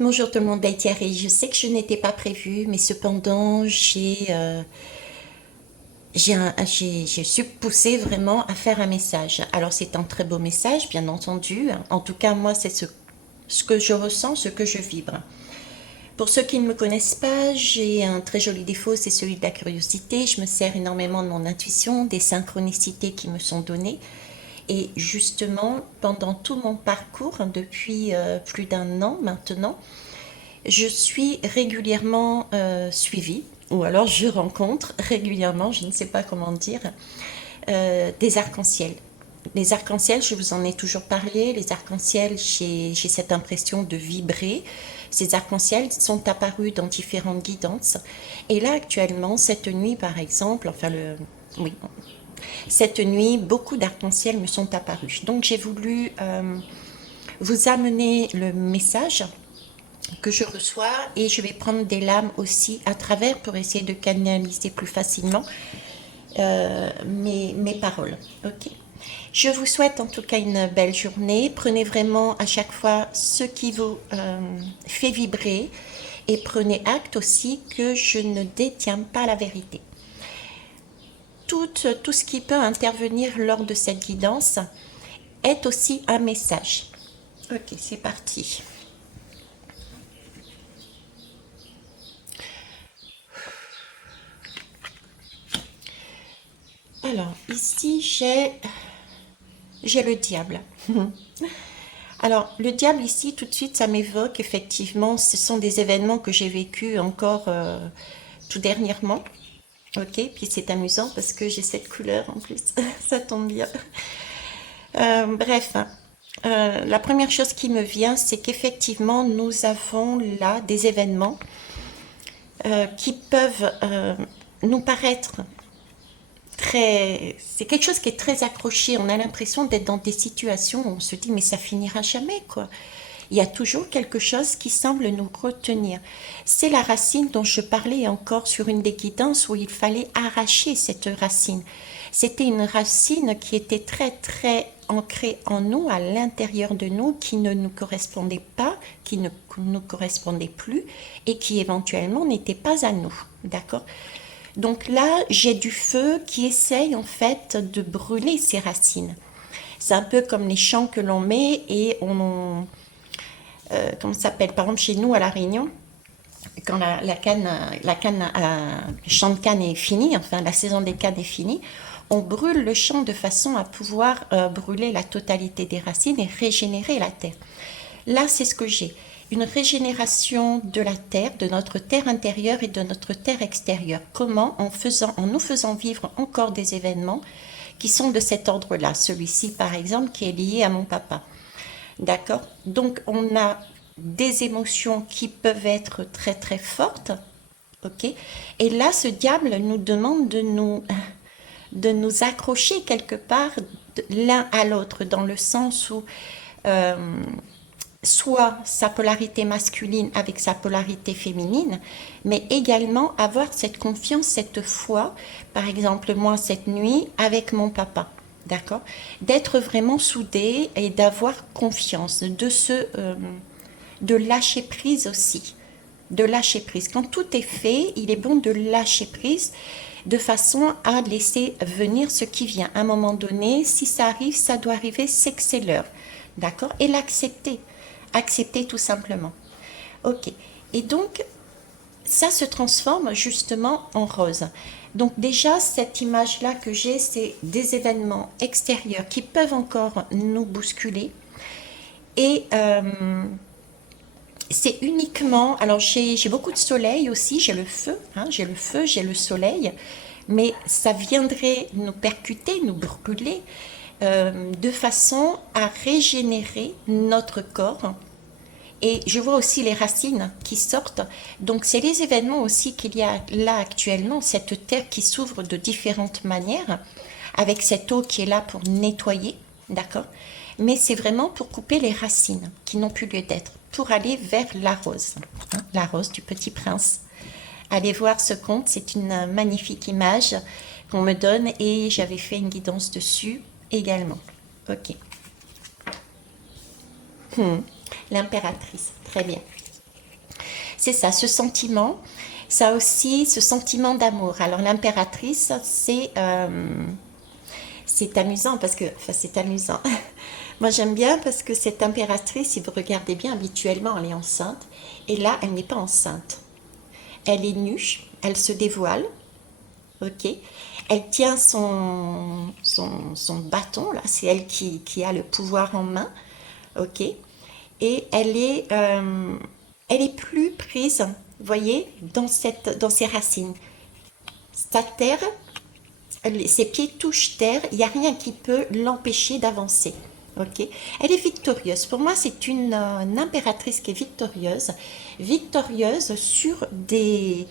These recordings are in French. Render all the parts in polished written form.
Bonjour tout le monde, Thierry. Je sais que je n'étais pas prévue, mais cependant, je suis poussée vraiment à faire un message. Alors, c'est un très beau message, bien entendu. En tout cas, moi, c'est ce que je ressens, ce que je vibre. Pour ceux qui ne me connaissent pas, j'ai un très joli défaut, c'est celui de la curiosité. Je me sers énormément de mon intuition, des synchronicités qui me sont données. Et justement, pendant tout mon parcours, depuis plus d'un an maintenant, je suis régulièrement suivie, ou alors je rencontre régulièrement, je ne sais pas comment dire, des arcs-en-ciel. Les arcs-en-ciel, je vous en ai toujours parlé, les arcs-en-ciel, j'ai cette impression de vibrer. Ces arcs-en-ciel sont apparus dans différentes guidances. Et là, actuellement, cette nuit, par exemple, oui, cette nuit, beaucoup d'arcs-en-ciel me sont apparus. Donc, j'ai voulu vous amener le message que je reçois et je vais prendre des lames aussi à travers pour essayer de canaliser plus facilement mes paroles. Ok. Je vous souhaite en tout cas une belle journée. Prenez vraiment à chaque fois ce qui vous fait vibrer et prenez acte aussi que je ne détiens pas la vérité. Tout ce qui peut intervenir lors de cette guidance est aussi un message. Ok, c'est parti. Alors, ici, j'ai le diable. Alors, le diable ici, tout de suite, ça m'évoque effectivement, ce sont des événements que j'ai vécus encore tout dernièrement. Ok, puis c'est amusant parce que j'ai cette couleur en plus, ça tombe bien. Bref, la première chose qui me vient, c'est qu'effectivement, nous avons là des événements qui peuvent nous paraître c'est quelque chose qui est très accroché. On a l'impression d'être dans des situations où on se dit mais ça finira jamais quoi. Il y a toujours quelque chose qui semble nous retenir. C'est la racine dont je parlais encore sur une des guidances où il fallait arracher cette racine. C'était une racine qui était très très ancrée en nous, à l'intérieur de nous, qui ne nous correspondait pas, qui ne nous correspondait plus et qui éventuellement n'était pas à nous. D'accord? Donc là, j'ai du feu qui essaye en fait de brûler ces racines. C'est un peu comme les champs que l'on met et comment ça s'appelle, par exemple chez nous à La Réunion, quand le champ de canne est fini, enfin la saison des cannes est finie, on brûle le champ de façon à pouvoir brûler la totalité des racines et régénérer la terre. Là, c'est ce que j'ai. Une régénération de la terre, de notre terre intérieure et de notre terre extérieure. Comment? En nous faisant vivre encore des événements qui sont de cet ordre-là. Celui-ci, par exemple, qui est lié à mon papa. D'accord? Donc, on a des émotions qui peuvent être très très fortes. Ok? Et là, ce diable nous demande de nous accrocher quelque part l'un à l'autre, dans le sens où euh, soit sa polarité masculine avec sa polarité féminine, mais également avoir cette confiance, cette foi, par exemple moi cette nuit avec mon papa, d'accord, d'être vraiment soudé et d'avoir confiance, de lâcher prise aussi, de lâcher prise. Quand tout est fait, il est bon de lâcher prise de façon à laisser venir ce qui vient. À un moment donné, si ça arrive, ça doit arriver, c'est que c'est l'heure. D'accord? Et l'accepter. Accepter tout simplement. Ok. Et donc, ça se transforme justement en rose. Donc déjà, cette image-là que j'ai, c'est des événements extérieurs qui peuvent encore nous bousculer. Et c'est uniquement, alors j'ai beaucoup de soleil aussi, j'ai le feu, hein, j'ai le feu, j'ai le soleil, mais ça viendrait nous percuter, nous brûler, de façon à régénérer notre corps. Et je vois aussi les racines qui sortent. Donc c'est les événements aussi qu'il y a là actuellement, cette terre qui s'ouvre de différentes manières, avec cette eau qui est là pour nettoyer, d'accord? Mais c'est vraiment pour couper les racines qui n'ont plus lieu d'être, pour aller vers la rose, hein, la rose du Petit Prince. Allez voir ce conte, c'est une magnifique image qu'on me donne et j'avais fait une guidance dessus également. Ok. L'impératrice, très bien. c'est ça, ce sentiment, ça aussi, ce sentiment d'amour. Alors l'impératrice, c'est amusant parce que, enfin c'est amusant. Moi j'aime bien parce que cette impératrice, si vous regardez bien, habituellement elle est enceinte, et là elle n'est pas enceinte. Elle est nue, elle se dévoile, ok. Elle tient son bâton, là, c'est elle qui a le pouvoir en main, ok. Et elle est plus prise, vous voyez, dans ses racines. Sa terre, ses pieds touchent terre, il n'y a rien qui peut l'empêcher d'avancer. Ok, elle est victorieuse. Pour moi, c'est une impératrice qui est victorieuse, victorieuse sur des,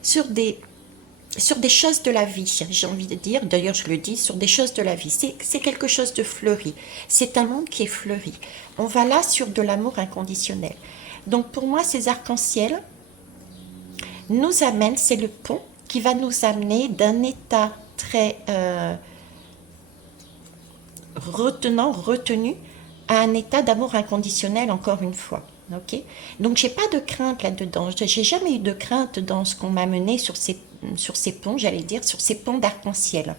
sur des choses de la vie, j'ai envie de dire. D'ailleurs, je le dis, sur des choses de la vie. C'est quelque chose de fleuri. C'est un monde qui est fleuri. On va là sur de l'amour inconditionnel. Donc, pour moi, ces arcs-en-ciel nous amènent, c'est le pont qui va nous amener d'un état très retenu, à un état d'amour inconditionnel, encore une fois. Ok. Donc j'ai pas de crainte là-dedans. J'ai jamais eu de crainte dans ce qu'on m'a mené sur ces ponts, j'allais dire, sur ces ponts d'arc-en-ciel.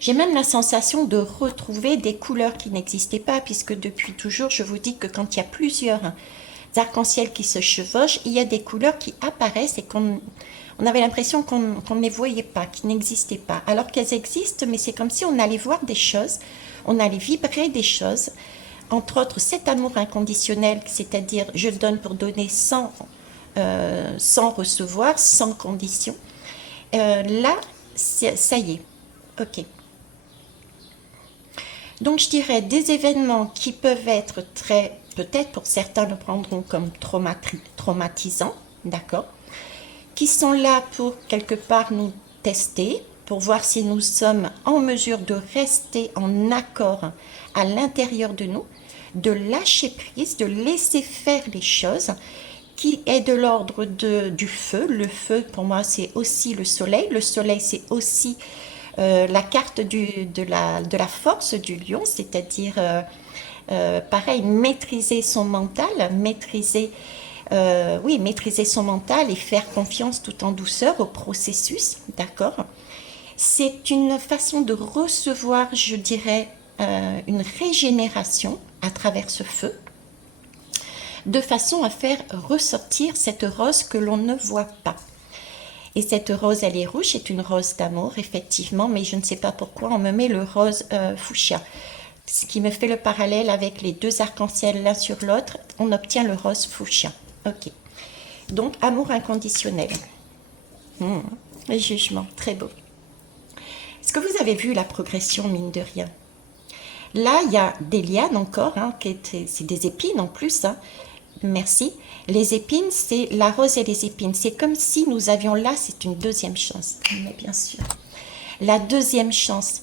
J'ai même la sensation de retrouver des couleurs qui n'existaient pas, puisque depuis toujours, je vous dis que quand il y a plusieurs arcs-en-ciel qui se chevauchent, il y a des couleurs qui apparaissent et on avait l'impression qu'on ne les voyait pas, qu'ils n'existaient pas. Alors qu'elles existent, mais c'est comme si on allait voir des choses, on allait vibrer des choses, entre autres cet amour inconditionnel, c'est-à-dire je donne pour donner sans recevoir, sans condition. Là, ça y est, ok. Donc je dirais des événements qui peuvent être très, peut-être pour certains le prendront comme traumatisants, d'accord, qui sont là pour quelque part nous tester, pour voir si nous sommes en mesure de rester en accord à l'intérieur de nous, de lâcher prise, de laisser faire les choses, qui est de l'ordre du feu. Le feu, pour moi, c'est aussi le soleil. Le soleil, c'est aussi la carte de la force du lion, c'est-à-dire, pareil, maîtriser son mental, maîtriser son mental et faire confiance tout en douceur au processus, d'accord. C'est une façon de recevoir, je dirais, une régénération à travers ce feu, de façon à faire ressortir cette rose que l'on ne voit pas. Et cette rose, elle est rouge, c'est une rose d'amour, effectivement, mais je ne sais pas pourquoi on me met le rose fuchsia. Ce qui me fait le parallèle avec les deux arcs-en-ciel l'un sur l'autre, on obtient le rose fuchsia. Ok. Donc, amour inconditionnel. Le jugement, très beau. Est-ce que vous avez vu la progression, mine de rien? Là, il y a des lianes encore, hein, c'est des épines en plus, hein. Merci. Les épines, c'est la rose et les épines. C'est comme si nous avions là, c'est une deuxième chance. Mais bien sûr. La deuxième chance.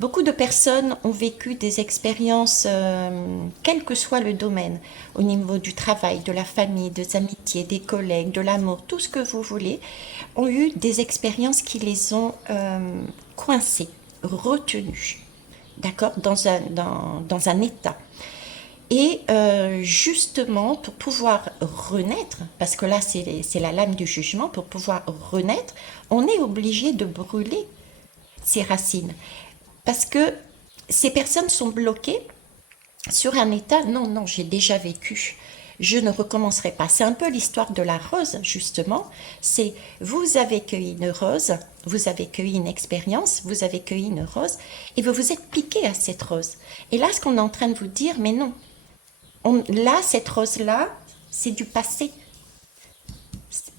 Beaucoup de personnes ont vécu des expériences, quel que soit le domaine, au niveau du travail, de la famille, des amitiés, des collègues, de l'amour, tout ce que vous voulez, ont eu des expériences qui les ont coincés, retenus, d'accord, dans un état. Et justement, pour pouvoir renaître, parce que là c'est la lame du jugement, pour pouvoir renaître, on est obligé de brûler ces racines. Parce que ces personnes sont bloquées sur un état, non, non, j'ai déjà vécu, je ne recommencerai pas. C'est un peu l'histoire de la rose, justement. C'est, vous avez cueilli une rose, vous avez cueilli une expérience, vous avez cueilli une rose, et vous vous êtes piqué à cette rose. Et là, ce qu'on est en train de vous dire, mais non, là, cette rose-là, c'est du passé.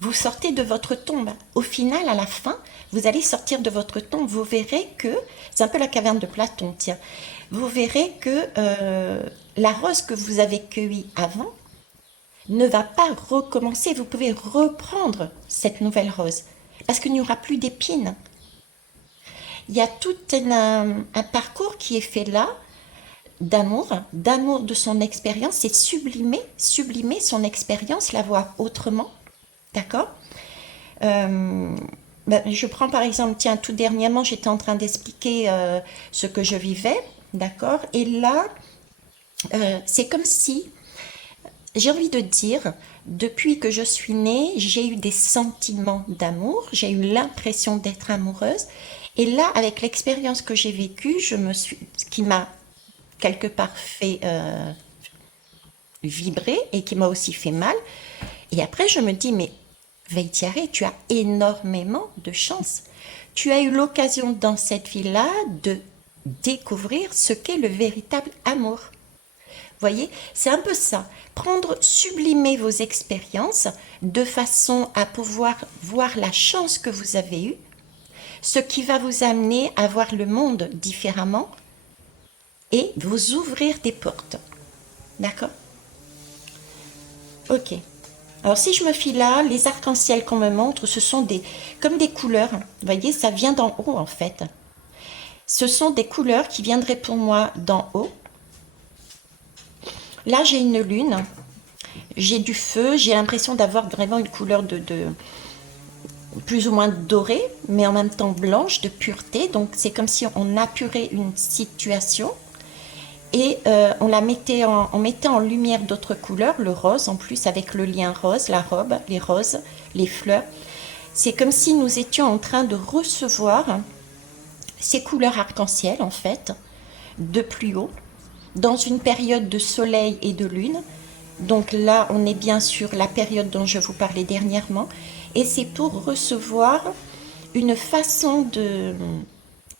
Vous sortez de votre tombe. Au final, à la fin, vous allez sortir de votre tombe. Vous verrez que, c'est un peu la caverne de Platon, tiens, vous verrez que la rose que vous avez cueillie avant ne va pas recommencer. Vous pouvez reprendre cette nouvelle rose parce qu'il n'y aura plus d'épines. Il y a tout un parcours qui est fait là d'amour de son expérience. C'est sublimer son expérience, la voir autrement. D'accord. Je prends par exemple, tiens, tout dernièrement, j'étais en train d'expliquer ce que je vivais, d'accord. Et là, c'est comme si j'ai envie de dire, depuis que je suis née, j'ai eu des sentiments d'amour, j'ai eu l'impression d'être amoureuse. Et là, avec l'expérience que j'ai vécue, ce qui m'a quelque part fait vibrer et qui m'a aussi fait mal. Et après, je me dis, mais Veitiare, tu as énormément de chance. Tu as eu l'occasion dans cette vie-là de découvrir ce qu'est le véritable amour. Voyez, c'est un peu ça. Sublimer vos expériences de façon à pouvoir voir la chance que vous avez eue, ce qui va vous amener à voir le monde différemment et vous ouvrir des portes. D'accord? Ok. Alors si je me fie là, les arcs-en-ciel qu'on me montre, ce sont comme des couleurs. Vous voyez, ça vient d'en haut en fait. Ce sont des couleurs qui viendraient pour moi d'en haut. Là, j'ai une lune, j'ai du feu, j'ai l'impression d'avoir vraiment une couleur de plus ou moins dorée, mais en même temps blanche, de pureté. Donc c'est comme si on apurait une situation et on mettait en lumière d'autres couleurs, le rose en plus avec le lien rose, la robe, les roses, les fleurs. C'est comme si nous étions en train de recevoir ces couleurs arc-en-ciel en fait, de plus haut, dans une période de soleil et de lune. Donc là, on est bien sur la période dont je vous parlais dernièrement. Et c'est pour recevoir une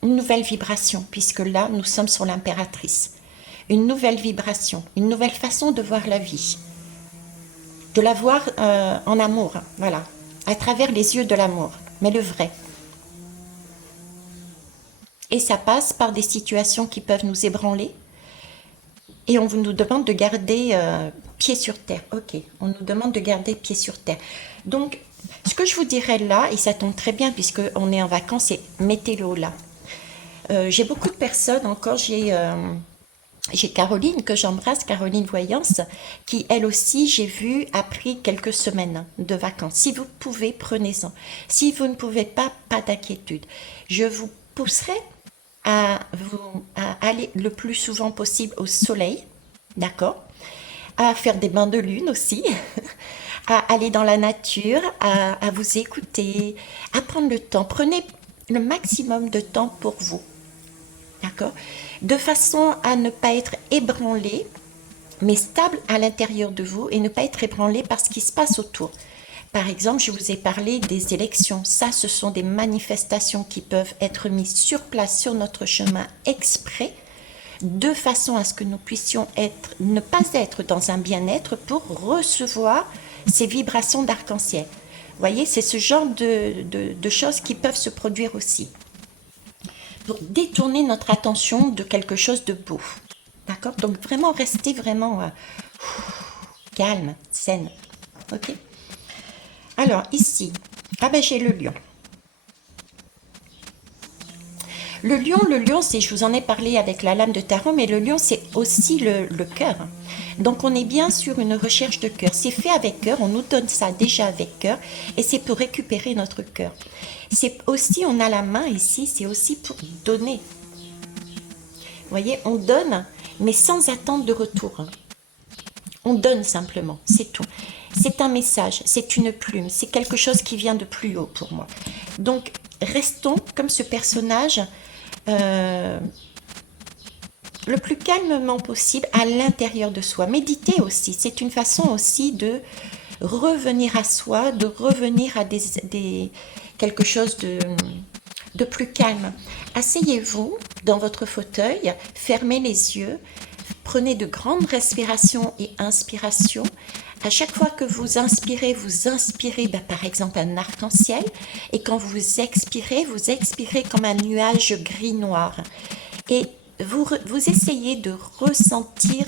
une nouvelle vibration, puisque là, nous sommes sur l'impératrice. Une nouvelle vibration, une nouvelle façon de voir la vie. De la voir en amour, voilà. À travers les yeux de l'amour, mais le vrai. Et ça passe par des situations qui peuvent nous ébranler. Et on nous demande de garder pied sur terre. Ok, on nous demande de garder pied sur terre. Donc, ce que je vous dirais là, et ça tombe très bien puisqu'on est en vacances, c'est mettez-le là. J'ai beaucoup de personnes, encore j'ai Caroline que j'embrasse, Caroline Voyance, qui elle aussi, j'ai vu, a pris quelques semaines de vacances. Si vous pouvez, prenez-en. Si vous ne pouvez pas, pas d'inquiétude. Je vous pousserai à aller le plus souvent possible au soleil, d'accord? À faire des bains de lune aussi, à aller dans la nature, à vous écouter, à prendre le temps. Prenez le maximum de temps pour vous, d'accord? De façon à ne pas être ébranlé, mais stable à l'intérieur de vous et ne pas être ébranlé par ce qui se passe autour. Par exemple, je vous ai parlé des élections. Ça, ce sont des manifestations qui peuvent être mises sur place sur notre chemin exprès, de façon à ce que nous puissions ne pas être dans un bien-être pour recevoir ces vibrations d'arc-en-ciel. Vous voyez, c'est ce genre de choses qui peuvent se produire aussi. Pour détourner notre attention de quelque chose de beau. D'accord? Donc vraiment, restez vraiment calme, zen. Ok? Alors, ici, j'ai le lion. Le lion, je vous en ai parlé avec la lame de tarot, mais le lion, c'est aussi le cœur. Donc, on est bien sur une recherche de cœur. C'est fait avec cœur, on nous donne ça déjà avec cœur, et c'est pour récupérer notre cœur. C'est aussi, on a la main ici, c'est aussi pour donner. Vous voyez, on donne, mais sans attendre de retour. On donne simplement, c'est tout. C'est un message, c'est une plume, c'est quelque chose qui vient de plus haut pour moi. Donc, restons comme ce personnage le plus calmement possible à l'intérieur de soi. Méditer aussi, c'est une façon aussi de revenir à soi, de revenir à quelque chose de plus calme. Asseyez-vous dans votre fauteuil, fermez les yeux, prenez de grandes respirations et inspirations. À chaque fois que vous inspirez par exemple un arc-en-ciel, et quand vous expirez comme un nuage gris-noir. Et vous essayez de ressentir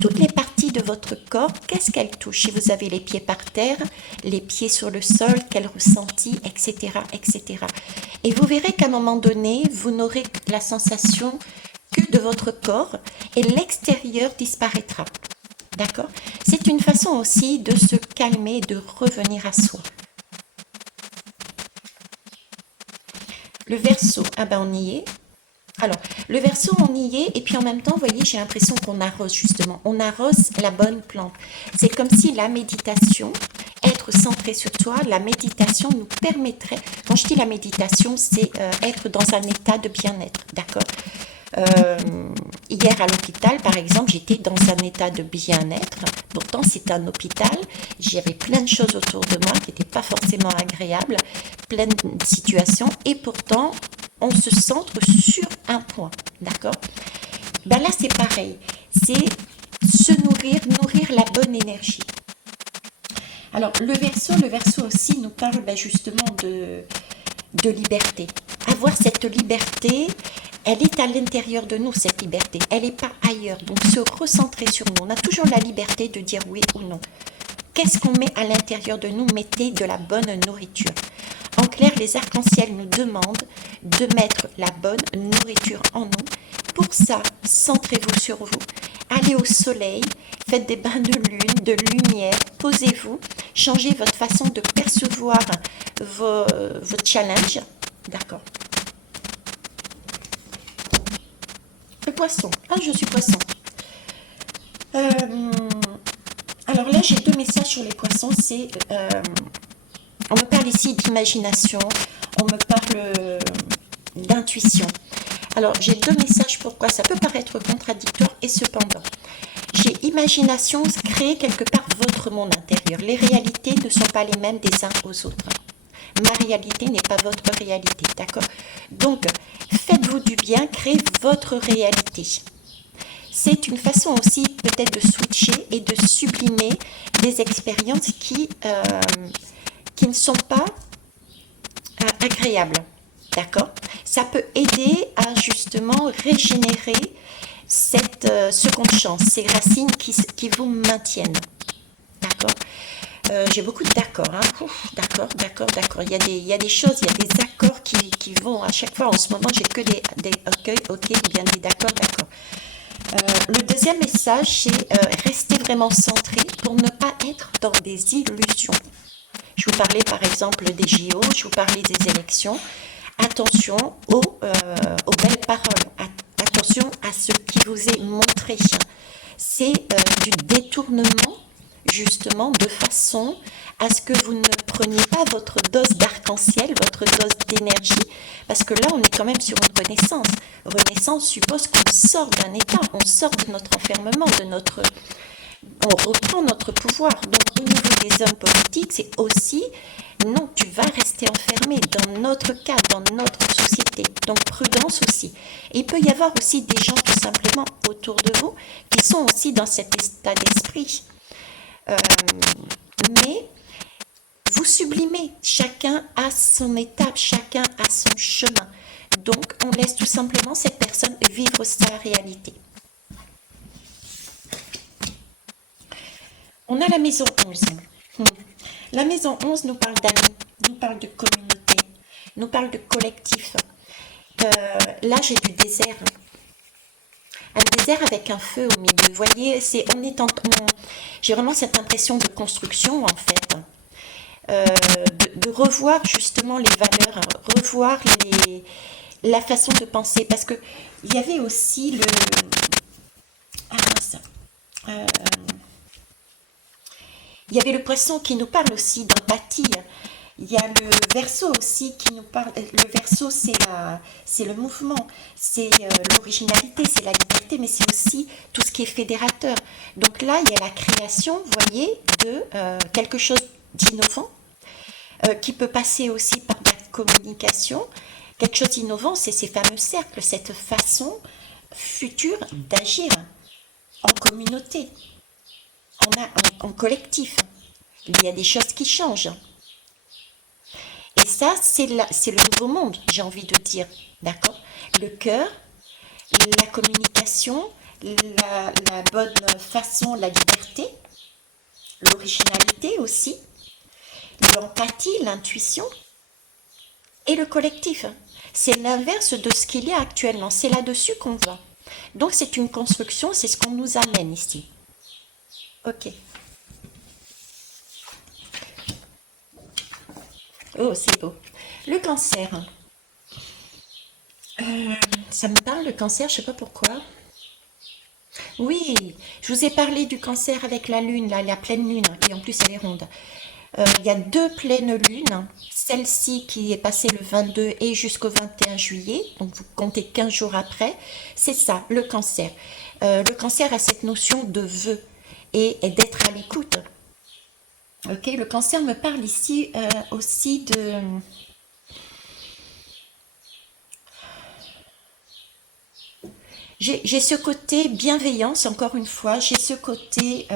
toutes les parties de votre corps, qu'est-ce qu'elles touchent. Si vous avez les pieds par terre, les pieds sur le sol, quel ressenti, etc., etc. Et vous verrez qu'à un moment donné, vous n'aurez la sensation que de votre corps et l'extérieur disparaîtra. D'accord? C'est une façon aussi de se calmer, de revenir à soi. Le Verseau, on y est. Alors, le verso, on y est, et puis en même temps, vous voyez, j'ai l'impression qu'on arrose justement. On arrose la bonne plante. C'est comme si la méditation, être centré sur soi, la méditation nous permettrait, quand je dis la méditation, c'est être dans un état de bien-être, d'accord. Hier à l'hôpital, par exemple, j'étais dans un état de bien-être. Pourtant, c'est un hôpital. J'avais plein de choses autour de moi qui n'étaient pas forcément agréables, plein de situations, et pourtant, on se centre sur un point, d'accord. Ben là, c'est pareil. C'est se nourrir, nourrir la bonne énergie. Alors, le verso aussi nous parle justement de liberté. Avoir cette liberté, elle est à l'intérieur de nous, cette liberté. Elle n'est pas ailleurs. Donc, se recentrer sur nous. On a toujours la liberté de dire oui ou non. Qu'est-ce qu'on met à l'intérieur de nous? Mettez de la bonne nourriture. En clair, les arcs-en-ciel nous demandent de mettre la bonne nourriture en nous. Pour ça, centrez-vous sur vous. Allez au soleil, faites des bains de lune, de lumière, posez-vous, changez votre façon de percevoir vos challenges. D'accord. Le poisson. Ah, je suis poisson. Alors là, j'ai deux messages sur les poissons. C'est, on me parle ici d'imagination, on me parle d'intuition. Alors, j'ai deux messages pourquoi ça peut paraître contradictoire et cependant, j'ai imagination, créer quelque part votre monde intérieur. Les réalités ne sont pas les mêmes des uns aux autres. Ma réalité n'est pas votre réalité, d'accord? Donc, faites-vous du bien, créez votre réalité. C'est une façon aussi peut-être de switcher et de sublimer des expériences qui ne sont pas agréables. D'accord? Ça peut aider à justement régénérer cette seconde chance, ces racines qui vous maintiennent. D'accord? J'ai beaucoup de d'accord. Hein? D'accord. Il y a des choses, il y a des accords qui vont à chaque fois. En ce moment, j'ai que des ok, bien des d'accord. Le deuxième message, c'est rester vraiment centré pour ne pas être dans des illusions. Je vous parlais par exemple des JO, je vous parlais des élections. Attention aux belles paroles, attention à ce qui vous est montré. C'est du détournement justement de façon à ce que vous ne preniez pas votre dose d'arc-en-ciel, votre dose d'énergie, parce que là on est quand même sur une renaissance. Renaissance suppose qu'on sort d'un état, on sort de notre enfermement, on reprend notre pouvoir. Donc au niveau des hommes politiques, c'est aussi non, tu vas rester enfermé dans notre cas, dans notre société. Donc prudence aussi. Et il peut y avoir aussi des gens tout simplement autour de vous qui sont aussi dans cet état d'esprit. Mais vous sublimez. Chacun a son étape, chacun a son chemin. Donc on laisse tout simplement cette personne vivre sa réalité. On a la maison 11. La maison 11 nous parle d'amis, nous parle de communauté, nous parle de collectif. Là, j'ai du désert. Un désert avec un feu au milieu. Vous voyez, j'ai vraiment cette impression de construction, en fait. De revoir justement les valeurs, revoir la façon de penser. Parce que il y avait aussi le... Ah mince. Il y avait le poisson qui nous parle aussi d'empathie. Il y a le verso aussi qui nous parle. Le verso, c'est le mouvement, c'est l'originalité, c'est la liberté, mais c'est aussi tout ce qui est fédérateur. Donc là, il y a la création, vous voyez, de quelque chose d'innovant qui peut passer aussi par la communication. Quelque chose d'innovant, c'est ces fameux cercles, cette façon future d'agir en communauté. En collectif. Il y a des choses qui changent. Et ça, c'est le nouveau monde, j'ai envie de dire. D'accord? Le cœur, la communication, la bonne façon, la liberté, l'originalité aussi, l'empathie, l'intuition et le collectif. C'est l'inverse de ce qu'il y a actuellement. C'est là-dessus qu'on va. Donc c'est une construction, c'est ce qu'on nous amène ici. Ok. Oh, c'est beau. Le cancer. Ça me parle le cancer, je sais pas pourquoi. Oui, je vous ai parlé du cancer avec la lune, là, la pleine lune, et en plus elle est ronde. Il y a deux pleines lunes, celle-ci qui est passée le 22 et jusqu'au 21 juillet, donc vous comptez 15 jours après, c'est ça, le cancer. Le cancer a cette notion de vœu et d'être à l'écoute. Ok, le cancer me parle ici aussi de... J'ai ce côté bienveillance, encore une fois, j'ai ce côté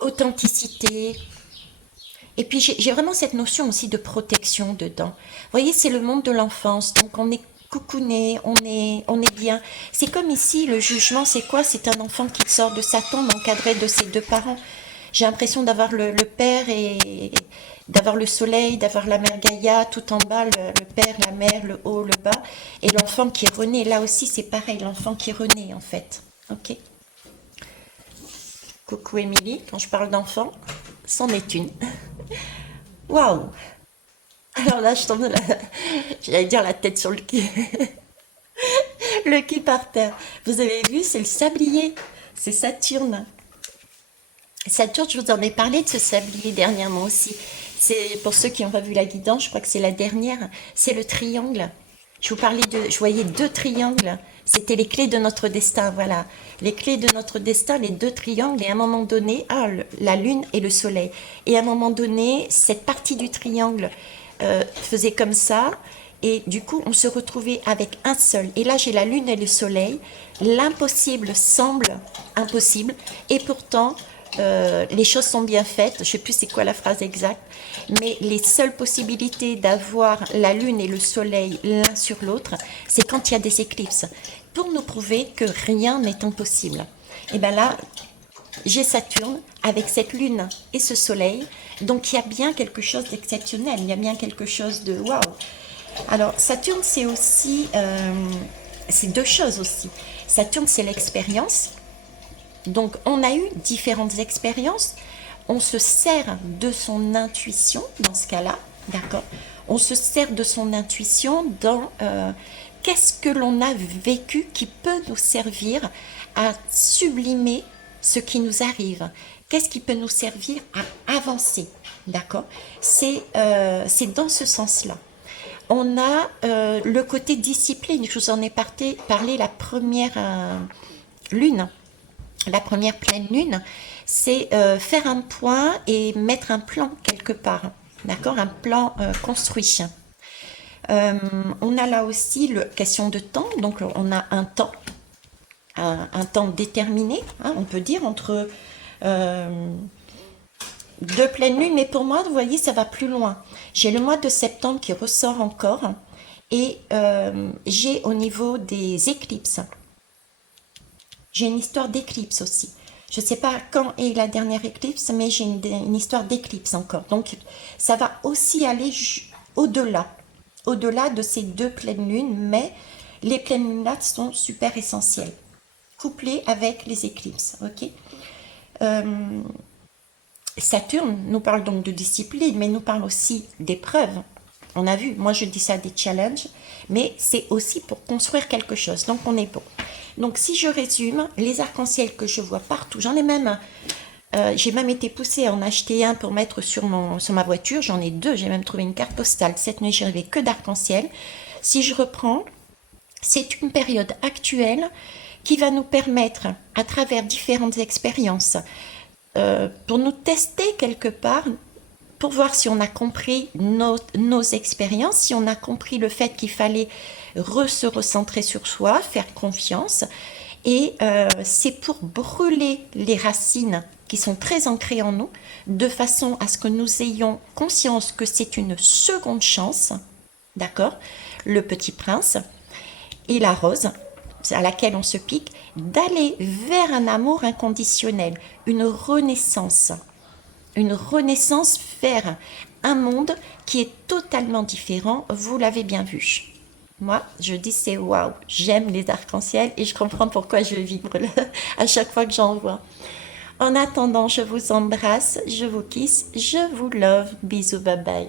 authenticité, et puis j'ai vraiment cette notion aussi de protection dedans. Vous voyez, c'est le monde de l'enfance, donc on est coucouné, on est bien. C'est comme ici, le jugement, c'est quoi? C'est un enfant qui sort de sa tombe encadré de ses deux parents. J'ai l'impression d'avoir le père et d'avoir le soleil, d'avoir la mère Gaïa tout en bas, le père, la mère, le haut, le bas, et l'enfant qui renaît. Là aussi, c'est pareil, l'enfant qui renaît en fait. Ok. Coucou Émilie, quand je parle d'enfant, c'en est une. Waouh! Alors là, je tombe, j'allais dire la tête sur le cul, le cul par terre. Vous avez vu, c'est le sablier, c'est Saturne. Saturne, je vous en ai parlé de ce sablier dernièrement aussi. C'est pour ceux qui n'ont pas vu la guidance, je crois que c'est la dernière. C'est le triangle. Je voyais deux triangles. C'était les clés de notre destin, voilà. Les clés de notre destin, les deux triangles. Et à un moment donné, la lune et le soleil. Et à un moment donné, cette partie du triangle faisait comme ça. Et du coup, on se retrouvait avec un seul. Et là, j'ai la lune et le soleil. L'impossible semble impossible. Et pourtant, les choses sont bien faites. Je ne sais plus c'est quoi la phrase exacte. Mais les seules possibilités d'avoir la lune et le soleil l'un sur l'autre, c'est quand il y a des éclipses. Pour nous prouver que rien n'est impossible. Et bien là, j'ai Saturne avec cette lune et ce soleil. Donc il y a bien quelque chose d'exceptionnel. Il y a bien quelque chose de waouh. Alors, Saturne, c'est aussi, c'est deux choses aussi. Saturne, c'est l'expérience. Donc, on a eu différentes expériences. On se sert de son intuition dans ce cas-là, d'accord? On se sert de son intuition dans qu'est-ce que l'on a vécu qui peut nous servir à sublimer ce qui nous arrive. Qu'est-ce qui peut nous servir à avancer, d'accord? C'est dans ce sens-là. On a le côté discipline. Je vous en ai parlé la première lune, la première pleine lune. C'est faire un point et mettre un plan quelque part. D'accord? Un plan construit. On a là aussi la question de temps. Donc, on a un temps, un temps déterminé, hein, on peut dire, entre de pleine lune, mais pour moi, vous voyez, ça va plus loin. J'ai le mois de septembre qui ressort encore et j'ai au niveau des éclipses, j'ai une histoire d'éclipse aussi. Je ne sais pas quand est la dernière éclipse, mais j'ai une histoire d'éclipse encore. Donc, ça va aussi aller au-delà, au-delà de ces deux pleines lunes, mais les pleines lunes là sont super essentielles, couplées avec les éclipses, ok. Saturne nous parle donc de discipline, mais nous parle aussi d'épreuves. On a vu, moi je dis ça des challenges, mais c'est aussi pour construire quelque chose. Donc on est bon. Donc si je résume, les arcs-en-ciel que je vois partout, j'en ai même, j'ai même été poussée à en acheter un pour mettre sur ma voiture. J'en ai deux, j'ai même trouvé une carte postale. Cette nuit, j'ai rêvé que d'arc-en-ciel. Si je reprends, c'est une période actuelle qui va nous permettre, à travers différentes expériences, pour nous tester quelque part, pour voir si on a compris nos expériences, si on a compris le fait qu'il fallait se recentrer sur soi, faire confiance. Et c'est pour brûler les racines qui sont très ancrées en nous, de façon à ce que nous ayons conscience que c'est une seconde chance, d'accord? Le petit prince et la rose, à laquelle on se pique, d'aller vers un amour inconditionnel, une renaissance vers un monde qui est totalement différent, vous l'avez bien vu. Moi, je dis c'est waouh, j'aime les arcs-en-ciel et je comprends pourquoi je vibre à chaque fois que j'en vois. En attendant, je vous embrasse, je vous kiss, je vous love, bisous, bye bye.